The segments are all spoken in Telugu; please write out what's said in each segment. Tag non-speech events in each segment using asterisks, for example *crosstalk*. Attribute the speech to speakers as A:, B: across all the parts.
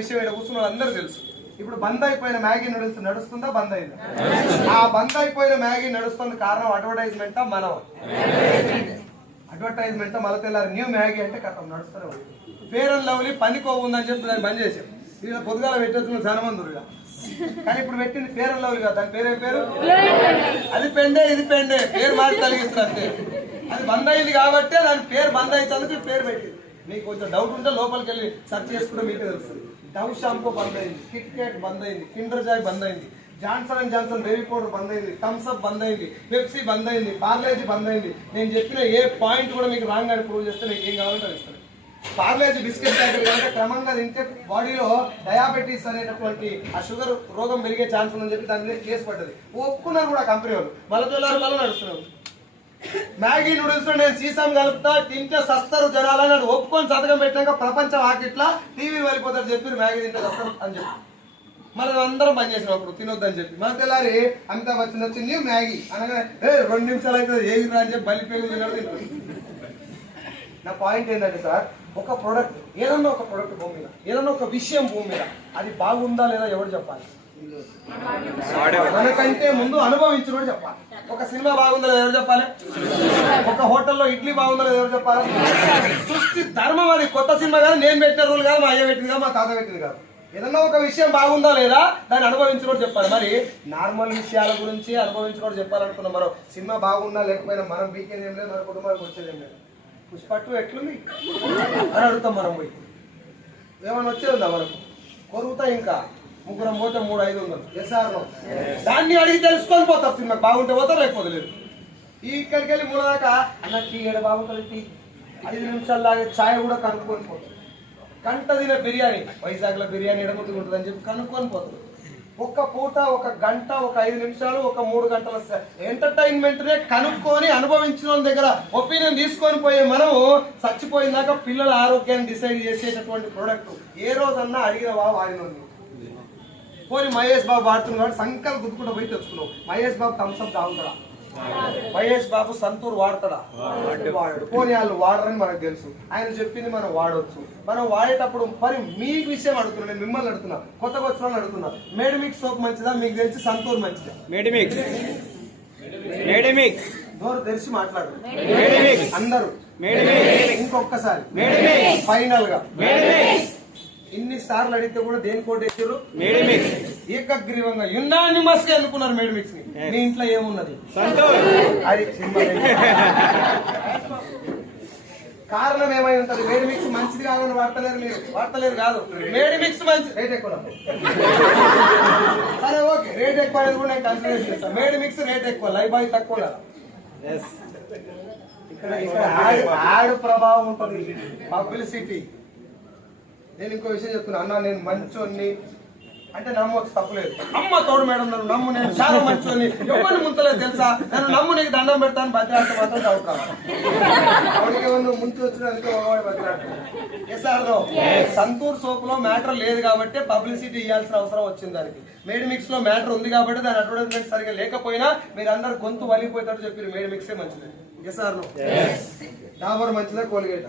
A: విషయం ఇక్కడ కూర్చున్న వాళ్ళందరూ తెలుసు. ఇప్పుడు బంద్ అయిపోయిన మ్యాగీ నూడిల్స్ నడుస్తుందా బంద్ అయిందా? ఆ బంద్ అయిపోయిన మ్యాగీ నడుస్తుంది కారణం అడ్వర్టైజ్మెంట్ మనం అడ్వర్టైజ్మెంట్ మళ్ళీ తెల్లారి న్యూ మ్యాగీ అంటే కథం నడుస్తూనే ఉంది. ఫేర్ అండ్ లవ్లీ పని కొవ్వు ఉందని చెప్పి దాన్ని బంద్ చేసాం ఇలా పొద్దుగాల పెట్టేస్తున్న జనమందురుగా కానీ ఇప్పుడు పెట్టింది ఫేర్ అండ్ లవ్లీ కదా దాని పేరు పేరు? అది పెండే ఇది పెండే. పేరు మార్చి కలిగిస్తారు అంతే. అది బంద్ అయింది కాబట్టి దాని పేరు బంద్ అవుతుంది పేరు పెట్టింది. మీకు కొంచెం డౌట్ ఉంటే లోపలికి వెళ్ళి సర్చ్ చేసుకుంటే మీకు తెలుస్తుంది. డవ్ షాంపూ బంద్ అయింది కిట్ క్యాట్ బంద్ అయింది కిండర్ జాయ్ బంద్ అయింది Johnson and Johnson baby powder బంద్ అయింది థమ్స్ అప్ బంద్ అయింది పెప్సీ బంద్ అయింది పార్లేజీ బంద్ అయింది. నేను చెప్పిన ఏ పాయింట్ కూడా మీకు రాంగ్ అని ప్రూవ్ చేస్తే మీకు ఏం కావాలంటే ఇస్తాను. పార్లేజీ బిస్కెట్ ప్యాకెట్ కనుక క్రమంగా తింటే బాడీలో డయాబెటీస్ అనేటటువంటి ఆ షుగర్ రోగం పెరిగే ఛాన్స్ ఉందని చెప్పి దాని మీద కేసు పడ్డది. ఒప్పుకున్నారు కూడా కంపెనీ వాళ్ళు. మళ్ళీ తొలగారు మళ్ళీ నడుస్తున్నారు. మ్యాగీ నూడిల్స్ నేను సీసం కలుపుతా తింటే సస్తారు జనాలని అని ఒప్పుకొని సంతకం పెట్టాక ప్రపంచం ఆకిట్లా టీవీ వెళ్ళిపోతారు చెప్పి మ్యాగీ తింటే సస్తారు అని చెప్పి. మనం అందరం పని చేసినాం అప్పుడు తినొద్దని చెప్పి. మన తెల్లారి అమితాబ్ బచ్చన్ వచ్చి న్యూ మ్యాగీ? అనగానే ఏ రెండు నిమిషాలు అయితే ఏది రా అని చెప్పి బలి పేరు తిన్నాడు నా పాయింట్ ఏంటంటే సార్ ఒక ప్రోడక్ట్ ఏదన్నా ఒక ప్రోడక్ట్ భూమి మీద ఏదన్నా ఒక విషయం భూమి మీద అది బాగుందా లేదా ఎవరు చెప్పాలి? మనకంటే ముందు అనుభవించినోడు చెప్పాలి. ఒక సినిమా బాగుందా ఎవరు చెప్పాలి? ఒక హోటల్లో ఇడ్లీ బాగుందా ఎవరు చెప్పాలి? సృష్టి ధర్మం అది. కొత్త సినిమా కాదు నేను పెట్టిన రూల్ కాదు మా అయ్య పెట్టింది కాదు మా తాత పెట్టింది కాదు. ఏదన్నా ఒక విషయం బాగుందా లేదా దాన్ని అనుభవించినోడు చెప్పాలి. మరి నార్మల్ విషయాల గురించి అనుభవించినోడు చెప్పాలనుకున్నాం మనం సినిమా బాగుందా లేకపోయినా మనం వీకెండ్ ఏం లేదు మన కుటుంబానికి వచ్చేది ఏం లేదు. పుష్పట్టు ఎట్లుంది? అని అడుగుతాం మనం పోయి. ఏమైనా వచ్చేది ఉందా మనకు? కొరుగుతా ఇంకా. ముగ్గురం పోతే మూడు ఐదు వందలు. ఎస్ఆర్ దాన్ని అడిగి తెలుసుకొని పోతారు సినిమా బాగుంటే పోతారు లేకపోతే లేదు ఈ ఇక్కడికి వెళ్ళి మూడు దాకా అన్న టీ ఏడు బాగుంటుంది టీ. ఐదు నిమిషాలు లాగే ఛాయ్ కూడా కనుక్కొని పోతారు కంట తిన బిర్యానీ వైజాగ్లో బిర్యానీ ఎడముద్దు ఉంటుంది అని చెప్పి కనుక్కొని పోతారు ఒక్క పూట ఒక గంట ఒక ఐదు నిమిషాలు ఒక మూడు గంటల ఎంటర్టైన్మెంట్ నే కనుక్కొని అనుభవించిన వాళ్ళ దగ్గర ఒపీనియన్ తీసుకొని పోయే మనం చచ్చిపోయినాక పిల్లల ఆరోగ్యాన్ని డిసైడ్ చేసేటటువంటి ప్రోడక్ట్. ఏ రోజన్నా అడిగినవా వాడినోని పోనీ మహేష్ బాబు వాడుతున్నాడు కాబట్టి సంకల్ గుద్దుకుంటూ పోయి తెచ్చుకున్నావు. మహేష్ బాబు థమ్స్అప్ తాగుతాడా? మహేష్ బాబు సంతూర్ వాడతాడా? వాడడు. పోనీ వాళ్ళు వాడరని మనకు తెలుసు. ఆయన చెప్పింది మనం వాడవచ్చు మనం వాడేటప్పుడు మరి మీ విషయం అడుగుతున్నా నేను మిమ్మల్ని అడుగుతున్నా కొత్తగా వచ్చిన వాళ్ళని అడుగుతున్నా. మేడ్ మిక్స్ సోప్ మంచిదా? మీకు తెలిసి సంతూర్ మంచిదా?
B: మేడమిక్స్ మేడమిక్స్
A: నోరు తెరిచి మాట్లాడు. అందరూ. ఇంకొకసారి
B: ఫైనల్గా
A: ఇన్ని సార్లు అడిగితే కూడా దేని కోటి ఎత్తారు
B: మేడమిక్స్
A: ఏకగ్రీవంగా యునానిమస్గా అనుకున్నారు మేడ్ మిక్స్ని మీ ఇంట్లో ఏమున్నది? అది కారణం ఏమై ఉంటది మేడి మిక్స్ మంచిది కాదని వాడతలేరు మీరు. వాడతలేరు కాదు. మేడి మిక్స్ మంచి రేట్ ఎక్కువ సరే ఓకే. రేట్ ఎక్కువ అనేది కూడా నేను కన్సిడర్ చేస్తాను మేడి మిక్స్ రేట్ ఎక్కువ లైఫ్ బాయ్ తక్కువ. ఇక్కడ యాడ్ ప్రభావం ఉంటుంది. పబ్లిసిటీ. నేను ఇంకో విషయం చెప్తున్నా. అన్న నేను మంచోన్ని అంటే నమ్మొచ్చు తప్పులేదు అమ్మ తోడు మేడం నన్ను నమ్ము నేను చాలా మంచోని ఎవరిని ముంచలేదు తెలుసా? నన్ను నమ్ము నీకు దండం పెడతాను బతిరాట మాత్రం నువ్వు ముంచి వచ్చినందుకు ఒకవాడు సంతూర్ సోప్లో మ్యాటర్ లేదు కాబట్టి పబ్లిసిటీ ఇవ్వాల్సిన అవసరం వచ్చింది దానికి. మేడ్ మిక్స్లో మ్యాటర్ ఉంది కాబట్టి దాని అడ్వర్టైజ్మెంట్ సరిగా లేకపోయినా మీరు అందరు గొంతు వలిపోతాడు చెప్పారు మేడ్ మిక్సే మంచిది. ఎస్ ఆర్ నో డాబర్ మంచిదా? కోల్గేట్?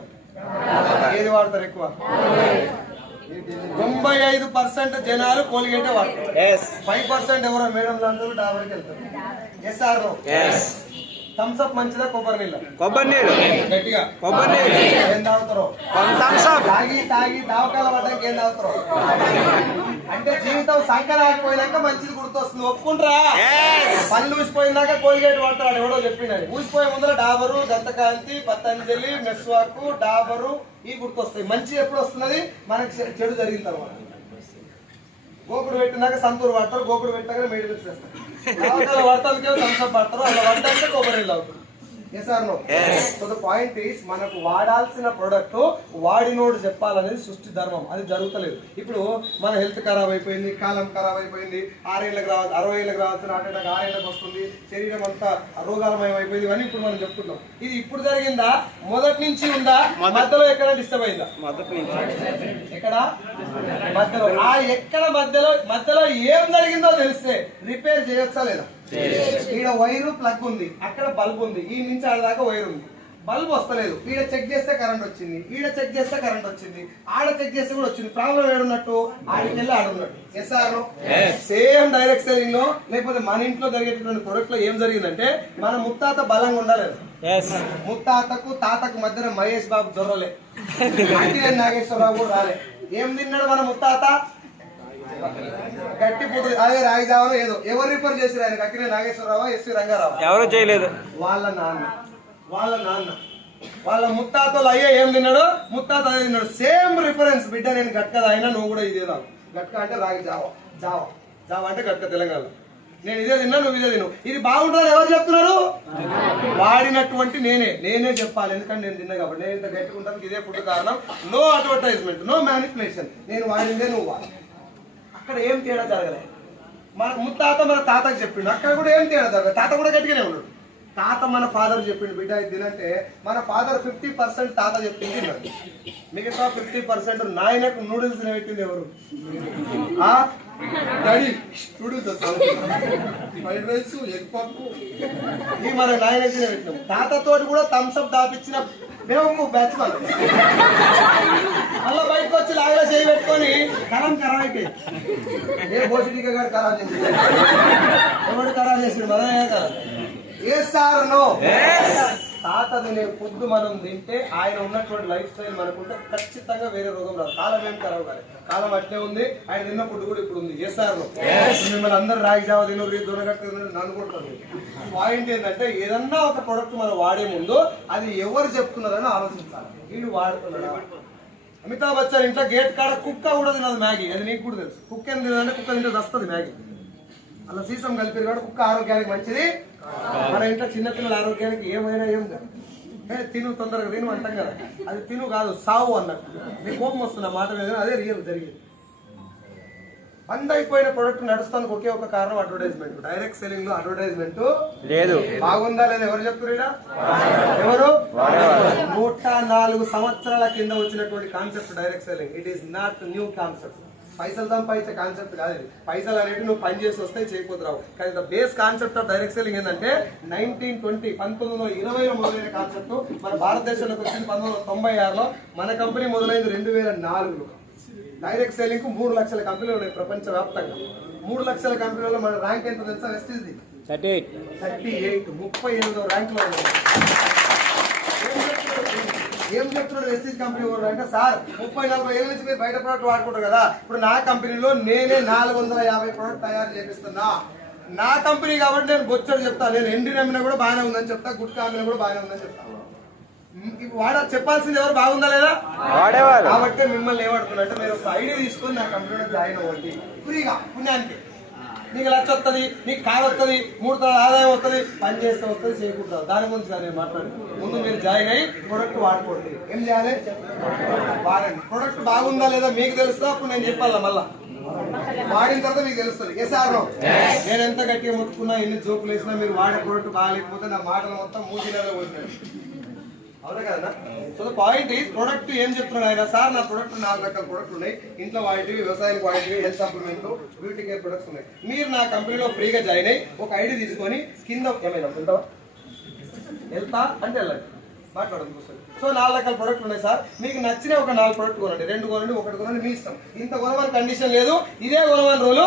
A: ఏది వాడతారు ఎక్కువ? తొంభై ఐదు పర్సెంట్ జనాలు కోల్గేటే వాడతారు. ఫైవ్ పర్సెంట్ ఎవరో మేడం అందరూ డాబర్కి వెళ్తారు. Yes or no
B: yes
A: Thums Up మంచిదా కొబ్బరి నీళ్ళ?
B: కొబ్బరి నీరు
A: గట్టిగా.
B: కొబ్బరి నీరు
A: ఏం తాగుతారో
B: థమ్స్ అప్
A: తాగి తాగి దావకాల పడ్డానికి ఏం తాగుతారో అంటే జీవితం సంకర ఆగిపోయినాక మంచిది గుర్తొస్తుంది. ఒప్పుకుంటారా. పళ్ళు ఊసిపోయినాక కోల్గేట్ వాడతాడు ఎవడో చెప్పిండని ఊసిపోయే ముందర డాబరు దంతకాంతి పతంజలి మెస్వాకు డాబరు ఇవి గుర్తొస్తాయి. మంచి ఎప్పుడు వస్తున్నది? మనకి చెడు జరిగిన తర్వాత. గోకుడు పెట్టినాక సంతూరు పడతారు గోకుడు పెట్టాక మేడి వేస్తారు చేస్తారు. థమ్స్అప్ పడతారు అలా వాడటానికి కొబ్బరి నీళ్ళు అవుతుంది. Yes or no
B: Yes.
A: So the point is మనకు వాడాల్సిన ప్రొడక్ట్ వాడినోడు చెప్పాలనేది సృష్టి ధర్మం. అది జరుగుతలేదు. ఇప్పుడు మన హెల్త్ ఖరాబ్ అయిపోయింది కాలం ఖరాబ్ అయిపోయింది ఆరేళ్ళకి రావచ్చు అరవై ఏళ్ళకి రావచ్చు హార్ట్ అటాక్ ఆరేళ్ళకి వస్తుంది శరీరం అంతా రోగాలమయం అయిపోయింది ఇవన్నీ ఇప్పుడు మనం చెప్తున్నాం ఇది ఇప్పుడు జరిగిందా? మొదటి నుంచి ఉందా? మధ్యలో ఎక్కడ డిస్టర్బ్ అయిందా?
B: మొదటి నుంచి.
A: ఎక్కడ? మధ్యలో. ఆ ఎక్కడ మధ్యలో మధ్యలో ఏం జరిగిందో తెలిస్తే రిపేర్ చేయొచ్చా లేదా? ఈడ వైరు ప్లగ్ ఉంది అక్కడ బల్బ్ ఉంది ఈ నుంచి ఆడ దాకా వైర్ ఉంది. బల్బ్ వస్తలేదు. ఈడ చెక్ చేస్తే కరెంట్ వచ్చింది ఈడ చెక్ చేస్తే కరెంట్ వచ్చింది ఆడ చెక్ చేస్తే కూడా వచ్చింది. ప్రాబ్లం ఏడున్నట్టు ఆడికి వెళ్ళి ఆడున్నట్టు ఎస్ ఆర్ సేమ్ డైరెక్ట్ సెల్లింగ్లో లేకపోతే మన ఇంట్లో జరిగేటటువంటి ప్రొడక్ట్లో ఏం జరిగిందంటే మన ముత్తాత బలంగా ఉండలేదు. ముత్తాతకు తాతకు మధ్యన మహేష్ బాబు దొరలే. *laughs* నాగేశ్వరరావు రాలే. ఏం తిన్నాడు మన ముత్తాత? గట్టి పుట్టు అదే రాగి జావలో ఏదో. ఎవరు రిఫర్ చేశారు ఆయన? అఖిలే నాగేశ్వరరావు ఎస్వి రంగారావు?
B: ఎవరు చేయలేదు.
A: వాళ్ళ నాన్న. వాళ్ళ నాన్న. వాళ్ళ ముత్తాతలు అయ్యే ఏం తిన్నాడు? ముత్తాత అదే తిన్నాడు. సేమ్ రిఫరెన్స్ బిడ్డ నేను గట్క అయినా నువ్వు కూడా ఇదే తాగు. గట్క అంటే రాగి జావ. జావ. జావ అంటే గట్క తెలంగాణ నేను ఇదే తిన్నా నువ్వు ఇదే తిను ఇది బాగుంటుందని ఎవరు చెప్తున్నారు? వాడినటువంటి నేనే. నేనే చెప్పాలి. ఎందుకంటే నేను తిన్నా కాబట్టి. నేను ఇంత గట్టుకుంటానికి ఇదే ఫుడ్ కారణం. నో అడ్వర్టైజ్మెంట్ నో మ్యానిపులేషన్ నేను వాడిందే నువ్వు? వాడు అక్కడ ఏం తేడా జరగలేదు మన ముత్తాత మన తాతకు చెప్పిండు. అక్కడ కూడా ఏం తేడా జరగలేదు తాత కూడా గట్టిగానే ఉన్నాడు. తాత మన ఫాదర్ చెప్పిండు బిడ్డ ఇది తినంటే మన ఫాదర్ ఫిఫ్టీ పర్సెంట్ తాత చెప్పింది తిన్నాడు. మిగతా ఫిఫ్టీ పర్సెంట్ నాయనకు నూడిల్స్ పెట్టింది ఎవరు? ఆ? Daddy noodles fried rice egg పప్పు. ఈ మన నాయనకి పెట్టినాం తాతతోటి కూడా థమ్స్అప్ దాపిచ్చిన మేము బ్యాచ్ వాళ్ళు మళ్ళీ బయటకు వచ్చి లాగలో చేయి పెట్టుకొని కరం ఖరాబ్ అయితే. ఏ భోషిడిక గారు ఖరాబ్ చేసి ఎవరు ఖరాబ్ చేసిండు? మనమే ఏ సార్ నో? తాత తినే ఫుడ్ మనం తింటే ఆయన ఉన్నటువంటి లైఫ్ స్టైల్ మనకుంటే ఖచ్చితంగా వేరే రోగం రాదు. కాలం ఏం ఖరాబ్ కాదు కాలం అట్లే ఉంది. ఆయన తిన్న ఫుడ్ కూడా ఇప్పుడు ఉంది. నో మిమ్మల్ని అందరు రాగి జావ తిను కొడుతుంది పాయింట్ ఏంటంటే ఏదన్నా ఒక ప్రొడక్ట్ మనం వాడే ముందు అది ఎవరు చెప్తున్నారని ఆలోచించాలి. వీళ్ళు వాడుతున్నారా అమితాబ్ బచ్చన్ ఇంట్లో గేట్ కాడ కుక్క కూడా తినదు మ్యాగీ. అది నీకు కూడా తెలుసు. కుక్క ఏం తినదంటే కుక్క తింటే వస్తుంది మ్యాగీ. అలా సీసం కలిపారు కాబట్టి కుక్క ఆరోగ్యానికి మంచిది. మన ఇంట్లో చిన్నపిల్లల ఆరోగ్యానికి ఏమైనా ఏం కాదు. ఏ, తిను తొందరగా తిను అంటాం కదా. అది తిను కాదు సావు అన్నట్టు. నీకు కోపం వస్తుంది మాట మీద అదే రియల్ జరిగింది. బంద్ అయిపోయిన ప్రొడక్ట్ నడుస్తానికి ఒకే ఒక కారణం అడ్వర్టైజ్మెంట్ డైరెక్ట్ సెల్లింగ్లో అడ్వర్టైజ్మెంట్
B: లేదు.
A: బాగుందా లేదా ఎవరు చెప్తున్నా ఎవరు? నూట నాలుగు సంవత్సరాల కింద వచ్చినటువంటి concept direct selling it is not new concept పైసలు సంపాదించే కాన్సెప్ట్ కాదు ఇది. పైసలు అనేవి నువ్వు పని చేసి వస్తాయి చేయకపోతున్నావు. కానీ the base concept of direct selling ఏంటంటే నైన్టీన్ ట్వంటీ పంతొమ్మిది వందల ఇరవైలో మొదలైన కాన్సెప్ట్ మన భారతదేశంలోకి వచ్చింది పంతొమ్మిది వందల తొంభై ఆరులో. మన కంపెనీ మొదలైంది రెండు వేల నాలుగులో. డైరెక్ట్ సెల్లింగ్కు మూడు లక్షల కంపెనీలు ఉన్నాయి ప్రపంచ వ్యాప్తంగా మూడు లక్షల కంపెనీలలో మన ర్యాంక్ ఎంత తెలుసా? వెస్టీజ్ది
B: థర్టీ ఎయిట్
A: థర్టీ ఎయిట్ ముప్పై ఎనిమిదో ర్యాంక్లో ఉన్నాడు ఏం చెప్తున్నాడు? ఏం చెప్తున్నాడు వెస్టీజ్ కంపెనీ వాడు అంటే సార్ ముప్పై నలభై ఏళ్ళ నుంచి మీరు బయట ప్రోడక్ట్ వాడుకుంటారు కదా ఇప్పుడు నా కంపెనీలో నేనే నాలుగు వందల యాభై ప్రోడక్ట్ తయారు చేపిస్తున్నా. నా కంపెనీ కాబట్టి నేను బొచ్చడు చెప్తా నేను ఎండి నమ్మినా కూడా బాగానే ఉందని చెప్తా గుడ్ అమ్మినా కూడా బాగానే ఉందని చెప్తా. ఇప్పుడు వాడ చెప్పాల్సింది ఎవరు బాగుందా లేదా? కాబట్టి మిమ్మల్ని ఏమడుతున్నట్టు మీరు ఒక ఐడి తీసుకొని నా కంపెనీలో జాయిన్ అవ్వండి. ఫ్రీగా పుణ్యానికి. నీకు లక్ష వస్తుంది నీకు కారు వస్తుంది మూడు తరాల ఆదాయం వస్తుంది పని చేస్తే వస్తుంది చేయకుంటారు దాని గురించి నేను మాట్లాడు. ముందు మీరు జాయిన్ అయ్యి ప్రొడక్ట్ వాడుకోండి. ఏం చేయాలి? వాడండి. ప్రొడక్ట్ బాగుందా లేదా మీకు తెలుస్తా అప్పుడు నేను చెప్పాలా మళ్ళా? వాడిన తర్వాత మీకు తెలుస్తుంది. ఏ సార్ నేను ఎంత గట్టిగా ముట్టుకున్నా ఎన్ని జోకులు వేసినా మీరు వాడే ప్రొడక్ట్ బాగాలేకపోతే నా మాటలు మొత్తం మూసినగా పోతున్నాడు అవునా కదా? సో పాయింట్ ఈ ప్రొడక్ట్ ఏం చెప్తున్నాడు ఆయన? సార్ నా ప్రొడక్ట్ నాలుగు రకాల ప్రొడక్ట్ ఉన్నాయి. ఇంట్లో వాడేటివి వ్యవసాయం వాడేటివి health supplement beauty care products ఉన్నాయి. మీరు నా కంపెనీలో ఫ్రీగా జాయిన్ అయ్యి ఒక ఐడి తీసుకొని కింద ఏమైనా ఉంటావా వెళ్తా అంటే వెళ్ళండి. మాట్లాడదు కూర్చొని సో నాలుగు రకాల ప్రొడక్ట్ ఉన్నాయి సార్. మీకు నచ్చిన ఒక నాలుగు ప్రొడక్ట్ కొనండి. రెండు కొనండి ఒకటి కొనండి మీ ఇష్టం. ఇంత కొనమని కండిషన్ లేదు. ఇదే కొనమని రోజు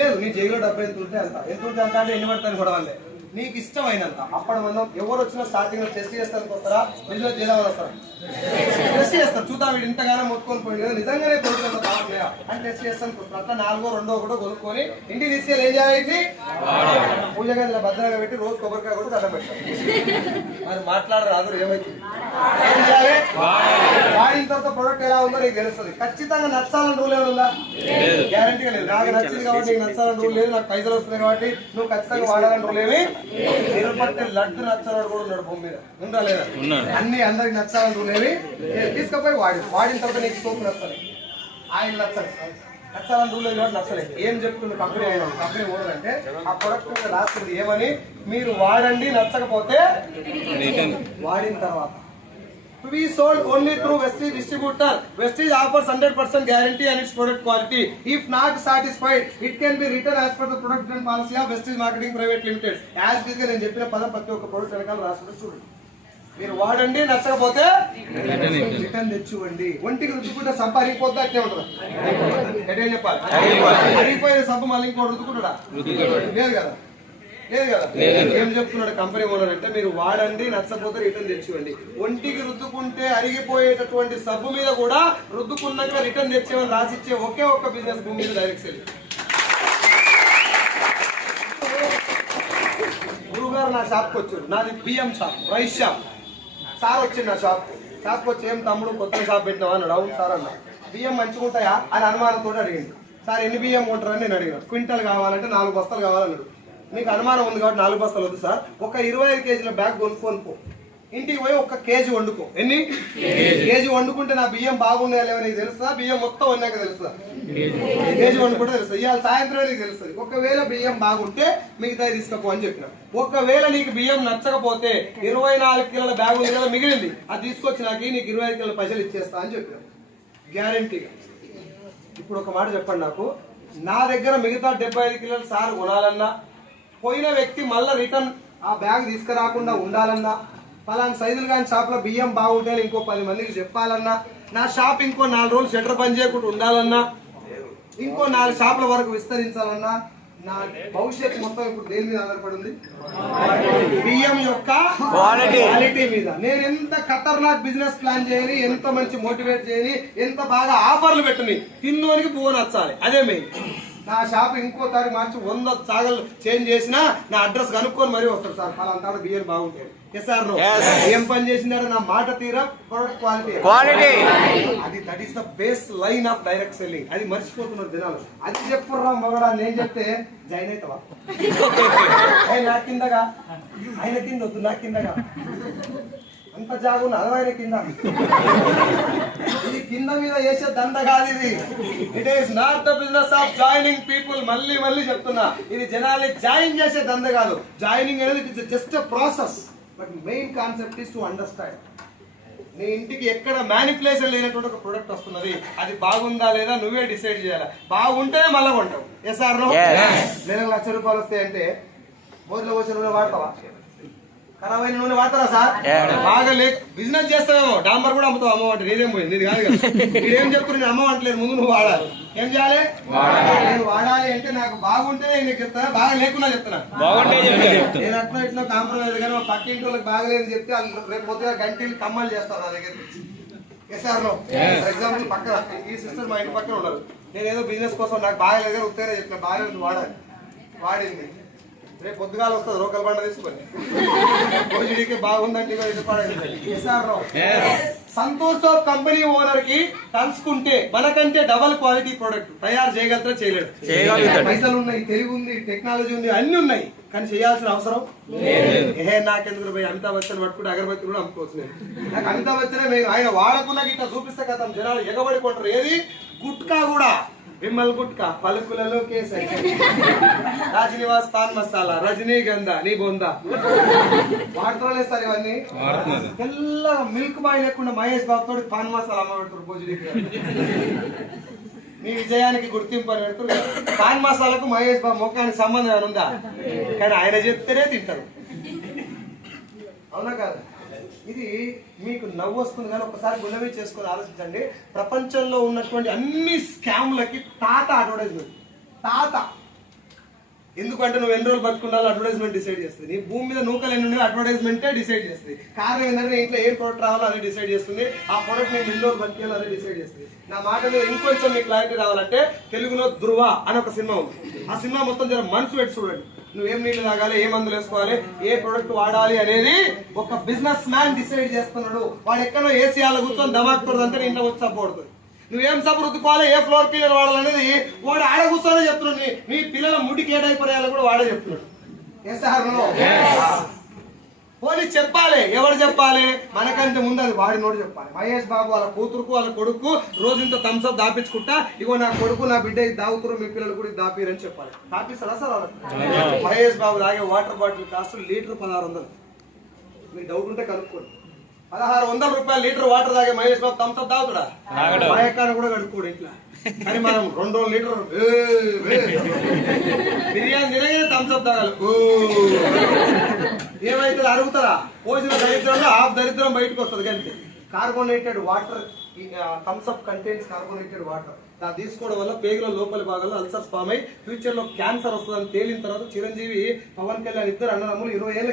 A: లేదు. నీ జైల్లో డబ్బు ఎంత ఉంటే అంత. ఎంత ఉంటే అంత అంటే ఎన్ని పడతాను కొనవాలే నీకు ఇష్టమైనంత. అప్పటి మనం ఎవరు వచ్చినా స్టార్టింగ్లో టెస్ట్ చేస్తానికి వస్తారా? బిజినెస్ చేద్దామని వస్తారా? టెస్ట్ చేస్తారు చూద్దాం వీడు ఇంతగానో మొత్తుకొని పోయింది కదా నిజంగానే కొడుతుంది బాగున్నాయా అని టెస్ట్ వస్తారు అట్లా నాలుగో రెండో కూడా కొనుక్కొని ఇంటికి తీసుకెళ్ళి ఏం చేయాలి పూజ గదిలో భద్రంగా పెట్టి రోజు కొబ్బరికాయ కూడా దండం పెట్టాలి మరి మాట్లాడరాదు ఏమైతుంది వాడిన తర్వాత ప్రొడక్ట్ ఎలా ఉందో నీకు తెలుస్తుంది. ఖచ్చితంగా నచ్చాలని రూల్ ఏమైనా ఉందా? గ్యారంటీగా లేదు. నాకు నచ్చింది కాబట్టి నీకు నచ్చాలని రూల్ లేదు. నాకు పైసలు వస్తున్నాయి కాబట్టి నువ్వు ఖచ్చితంగా వాడాలని రూల్ ఏమి? తిరుపతి లడ్డు నచ్చవాడు కూడా ఉన్నాడు భూమి మీద. ఉందా లేదా? అన్ని అందరికి నచ్చాలని రూల్ అనేవి తీసుకుపోయి వాడి వాడిన తర్వాత నీకు సోపులు వస్తాయి ఆయన నచ్చదు నచ్చాలని రూల్ కాబట్టి నచ్చలేదు ఏం చెప్తుంది కంపెనీ కంపెనీ ఓనర్ అంటే ఆ ప్రొడక్ట్ మీద రాస్తుంది ఏమని మీరు వాడండి నచ్చకపోతే వాడిన తర్వాత we sold only through Vestige distributor Vestige offers hundred percent guarantee and its product quality if not satisfied it can be return as per the product and policy Vestige marketing private limited యాజ్గా నేను చెప్పిన పదం ప్రతి ఒక్క ప్రొడక్ట్ వెనకాల రాసుకుంటే చూడండి మీరు వాడండి నచ్చకపోతే రిటర్న్ తెచ్చివ్వండి ఒంటికి రుద్దుకుంటే సబ్బు అరిగిపోద్దా అట్లే ఉంటుందా. ఎటే చెప్పాలి? అరిగిపోయిన సబ్బు మళ్ళీ ఇంకోటి రుద్దుకుంటాడా? లేదు కదా. లేదు కదా. ఏం చెప్తున్నాడు కంపెనీ ఓనర్ అంటే మీరు వాడండి నచ్చకపోతే రిటర్న్ తెచ్చివ్వండి ఒంటికి రుద్దుకుంటే అరిగిపోయేటటువంటి సబ్బు మీద కూడా రుద్దుకున్నాక రిటర్న్ తెచ్చేవని రాసిచ్చే ఒకే ఒక్క బిజినెస్ భూమి మీద డైరెక్ట్ సెల్ గురుగారు నా షాప్కి వచ్చారు. నాది బియ్యం షాప్ రైస్ షాప్ సార్ వచ్చిండు నా షాప్ కాకపోతే ఏం తమ్ముడు కొత్త షాప్ పెట్టినావా అన్నాడు. అవును సార్ అన్న. బియ్యం మంచిగా ఉంటాయా అని అనుమానంతో అడిగింది సార్ ఎన్ని బియ్యం కొంటారని నేను అడిగాను. క్వింటల్ కావాలంటే నాలుగు బస్తాలు కావాలన్నాడు. మీకు అనుమానం ఉంది కాబట్టి నాలుగు బస్తాలు వద్దు సార్. ఒక ఇరవై ఐదు కేజీల బ్యాగ్ కొనుక్కొని పో. ఇంటికి పోయి ఒక కేజీ వండుకో. ఎన్ని? కేజీ. వండుకుంటే నా బియ్యం బాగున్నాయా లేవో నీకు తెలుసా? బియ్యం మొత్తం ఉన్నాక తెలుసా? కేజీ. వండుకుంటే తెలుస్తుంది ఇవాళ సాయంత్రం నీకు తెలుస్తుంది ఒకవేళ బియ్యం బాగుంటే మిగతా తీసుకపో అని చెప్పిన. ఒకవేళ నీకు బియ్యం నచ్చకపోతే ఇరవై నాలుగు కిలోల బ్యాగ్ ఉంది కదా మిగిలింది. అది తీసుకొచ్చి నాకు నీకు ఇరవై ఐదు కిలోల పైసలు ఇచ్చేస్తా అని చెప్పిన. గ్యారంటీగా. ఇప్పుడు ఒక మాట చెప్పండి నాకు. నా దగ్గర మిగతా డెబ్బై ఐదు కిలోలు సార్ కొనాలన్నా పోయిన వ్యక్తి మళ్ళీ రిటర్న్ ఆ బ్యాగ్ తీసుకురాకుండా ఉండాలన్నా పలానా సైజులు కానీ షాప్లో బియ్యం బాగుంటే ఇంకో పది మందికి చెప్పాలన్నా నా షాప్ ఇంకో నాలుగు రోజులు షట్టర్ పని చేయకుండా ఉండాలన్నా ఇంకో నాలుగు షాపుల వరకు విస్తరించాలన్నా నా భవిష్యత్తు మొత్తం ఇప్పుడు దేని మీద ఆధారపడి ఉంది బియ్యం యొక్క. క్వాలిటీ మీద. నేను ఎంత ఖతర్నాక్ బిజినెస్ ప్లాన్ చేయని ఎంత మంచి మోటివేట్ చేయని ఎంత బాగా ఆఫర్లు పెట్టని తిన్నోనికి పువ్వు నచ్చాలి అదే మెయిన్ నా షాప్ ఇంకో తారీఖు మార్చి వంద సాగలు చేంజ్ చేసినా నా అడ్రస్ కనుక్కొని మరీ వస్తాడు సార్. పలాంతాడు బియ్యం బాగుంటాయి ఎస్ సార్
B: Yes.
A: ఏం పని చేసినాడు నా మాట తీరా? ప్రొడక్ట్ క్వాలిటీ
B: క్వాలిటీ
A: అది that is the baseline of direct selling అది మర్చిపోతున్నారు జనాలు. అది చెప్పుర్రా మగడా నేను చెప్తే జాయిన్ అవుతావా? *laughs* నా కిందగా? ఆయన కింద వద్దు నా కిందగా. అంత జాగున్న అదమైన కింద. ఇది కింద మీద వేసే దండ కాదు ఇది. It is not the business of joining people మళ్ళీ మళ్ళీ చెప్తున్నా. ఇది జనాల్ని జాయిన్ చేసే దంద కాదు. జాయినింగ్ అనేది it is just process but main concept is to understand నీ ఇంటికి ఎక్కడ మ్యానిపులేషన్ లేనటువంటి ఒక ప్రొడక్ట్ వస్తున్నది అది బాగుందా లేదా నువ్వే డిసైడ్ చేయాలి? బాగుంటేనే మళ్ళీ కొంటావు. Yes or no
B: Yes.
A: నెలకు లక్ష రూపాయలు వస్తాయంటే మోదీలో వచ్చిన నూనె వాడతావా? ఖరాబ్ అయిన నూనె వాడతారా సార్. బాగా లే బిజినెస్ చేస్తావేమో. డాంబర్ కూడా అమ్ముతావు అమ్మ అంటే నీదేం పోయింది? ఇది కాదు కదా. నేనేం చెప్తున్నా నేను అమ్మ అంటలేదు ముందు నువ్వు వాడాలి. ఏం చేయాలి? నేను వాడాలి అంటే నాకు బాగుంటే నేను చెప్తాను బాగా లేకున్నా చెప్తున్నా. నేను అట్లా ఇట్లా కాంప్రమైజ్ కానీ మా పక్కింటి వాళ్ళకి బాగలేదు చెప్తే వాళ్ళు రేపు పొద్దుగా గంటలు కమ్మలు చేస్తారు నా దగ్గర ఎస్ఆర్లో. ఫర్ ఎగ్జాంపుల్ పక్కన ఈ సిస్టర్ మా ఇంటి పక్కన ఉన్నారు. నేను ఏదో బిజినెస్ కోసం నాకు బాగలేదు కానీ ఉత్తేనే చెప్పిన. బాగలేదు వాడాలి. వాడింది. రేపు పొద్దుగాల వస్తుంది రోకల్ బండ తీసుకొని. లో సంతోష్ కంపెనీ ఓనర్కి కలుసుకుంటే మనకంటే డబల్ క్వాలిటీ ప్రొడక్ట్ తయారు చేయలేడు
B: చేయగలుగుతాడు.
A: పైసలు ఉన్నాయి తెలివి ఉంది టెక్నాలజీ ఉంది అన్ని ఉన్నాయి. కానీ చేయాల్సిన అవసరం ఏ నాకెందుకు పోయి అమితాబ్ బచ్చన్ పట్టుకుంటే అగరబత్తి కూడా అమ్ముకోవచ్చు నేను. నాకు అమితాబ్ బచ్చనే ఆయన వాడకుండా ఇట్లా చూపిస్తే కదా జనాలు ఎగబడి కొంటారు. ఏది? గుట్కా కూడా. విమల్ గుట్కా పలుకులలో కేసరి. రాజనివాస్ పాన్ మసాలా రజనీగంధ నీ బొంద. వాడతారా సార్ ఇవన్నీ? తెల్లగా మిల్క్ బాయ్ లేకుండా మహేష్ బాబు తోటి పాన్ మసాలా అమ్మ పెడతారు భోజనీకి మీ విజయానికి గుర్తింపు అని పెడుతున్నారు. పాన్ మసాలకు మహేష్ బాబు ముఖానికి సంబంధం ఏమైనా ఉందా? కానీ ఆయన చెప్తేనే తింటారు. అవునా కాదు? ఇది మీకు నవ్వు వస్తుంది కానీ ఒకసారి గుణమే చేసుకొని ఆలోచించండి. ప్రపంచంలో ఉన్నటువంటి అన్ని స్కామ్లకి తాత అడ్వర్టైజ్మెంట్ తాత. ఎందుకంటే నువ్వు ఎన్ని రోజులు బతుకుండాలో అడ్వర్టైజ్మెంట్ డిసైడ్ చేస్తుంది. నీ భూమి మీద నూకలు ఎన్ని ఉన్నాయో అడ్వర్టైజ్మెంటే డిసైడ్ చేస్తుంది. కారణం ఏంటంటే ఇంట్లో ఏ ప్రోడక్ట్ రావాలో అది డిసైడ్ చేస్తుంది. ఆ ప్రోడక్ట్ నేను ఎన్ని రోజులు బతికేయాలో అదే డిసైడ్ చేస్తుంది. నా మాట మీద ఇంకొంచెం మీకు క్లారిటీ రావాలంటే తెలుగులో ధృవ అని ఒక సినిమా ఉంది. ఆ సినిమా మొత్తం జర మనసు పెట్టి చూడండి. నువ్వు ఏం నీళ్ళు తాగాలి ఏ మందులు వేసుకోవాలి ఏ ప్రొడక్ట్ వాడాలి అనేది ఒక బిజినెస్ మ్యాన్ డిసైడ్ చేస్తున్నాడు. వాడు ఎక్కడో ఏసీఆలో కూర్చొని దమాకుతుంది అంటే ఇంట్లో వచ్చి సపోడుతుంది నువ్వేం సబ్బు రుద్దుకోవాలి ఏ ఫ్లోర్ క్లీనర్ వాడాలనేది వాడు ఆడ కూర్చొని చెప్తున్నాడు. నీ- పిల్లల ముడి ఏ కూడా వాడే చెప్తున్నాడు. ఎస్ఆర్ సార్ పోనీ చెప్పాలి. ఎవరు చెప్పాలి? మనకంటే ముందు అది వాడి నోడు చెప్పాలి. మహేష్ బాబు వాళ్ళ కూతురుకు వాళ్ళ కొడుకు రోజు ఇంత థమ్స్అప్ దాపించుకుంటా ఇగో నా కొడుకు నా బిడ్డ దాగుతురు మీ పిల్లలు కూడా దాపిరని చెప్పాలి. దాపిస్తారా సార్ వాళ్ళకి? మహేష్ బాబు తాగే వాటర్ బాటిల్ కాస్ట్ లీటర్ పదహారు వందలు. మీకు డౌట్ ఉంటే కనుక్కోండి. పదహారు వందల రూపాయలు లీటర్ వాటర్ తాగే మహేష్ బాబు థమ్స్అప్ తాగుతాడా. మా ఎక్కడ కూడా కడుక్కోడు ఇంట్లో. అని మనం రెండు రెండు లీటర్ బిర్యానీ తినగానే థమ్స్అప్ తాగాలి. ఏమైతే ఏమైతుంది అరుగుతారా పోసిన దరిద్రంలో హాఫ్ దరిద్రం బయటకు వస్తుంది కానీ carbonated water Thums Up carbonated water దాన్ని తీసుకోవడం వల్ల పేగుల లోపలి భాగంలో అల్సర్స్ ఫామ్ అయి ఫ్యూచర్లో క్యాన్సర్ వస్తుందని తేలిన తర్వాత చిరంజీవి పవన్ కళ్యాణ్ ఇద్దరు అన్నదమ్ములు ఇరవై ఏళ్ళ